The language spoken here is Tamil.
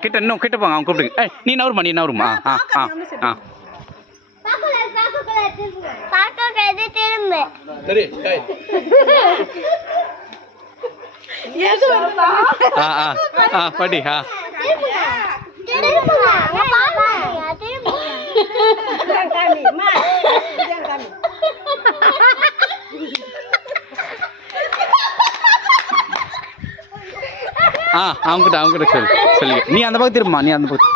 கிட்ட இன்னும் கிட்ட போங்க அவங்க கூப்பிடுங்க. நீ நவருமா நீ நவருமா. சரி படி. அவங்ககிட்ட சொல்லு. நீ அந்த பக்கம் திரும்பமா. நீ அந்த பக்கம்